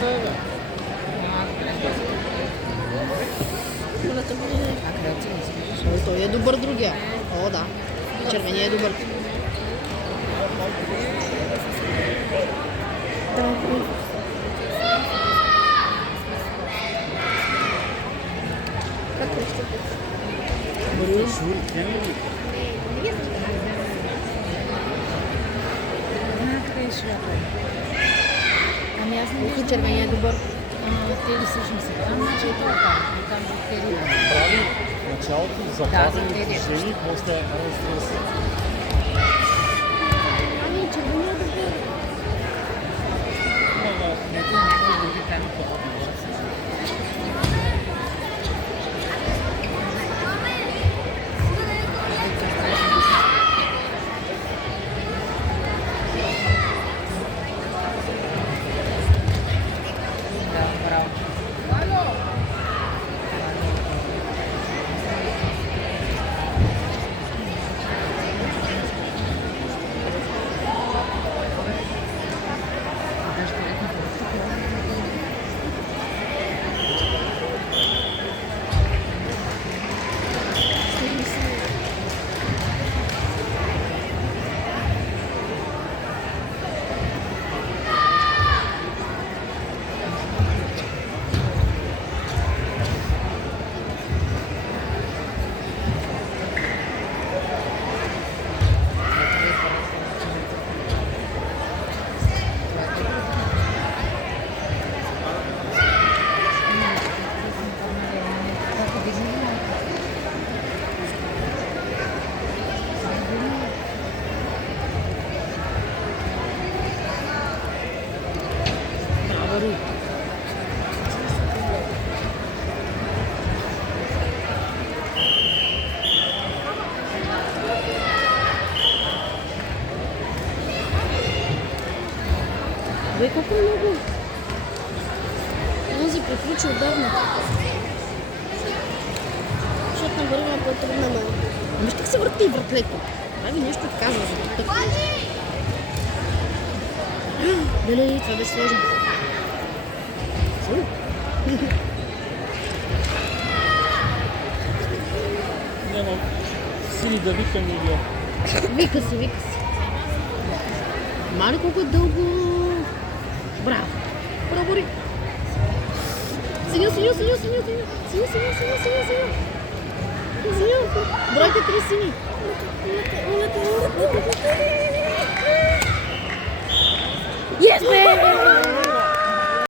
Той е добър другия. О, да. Червения е добър. Ами аз не виждам. Червения е добър. Те ли всъщност са там, значи е това там. Там е Тери. Прави началото, запазване, за Тери. движение, после разбира се. Ами, червения е добър. Ето някакви други там. Да, браво. Бе, колко много? Този приключи отдавна. Защото на върна по-трудна много. Виж как се върти вратлето. Прави нещо казва за това. Дали, това беше сложно. Не, но сили да викам или... Вика си, вика си. Мали колко е дълго. Браво. Браво, Бори. Синьо. Бройте 3 сини. Yes, бе!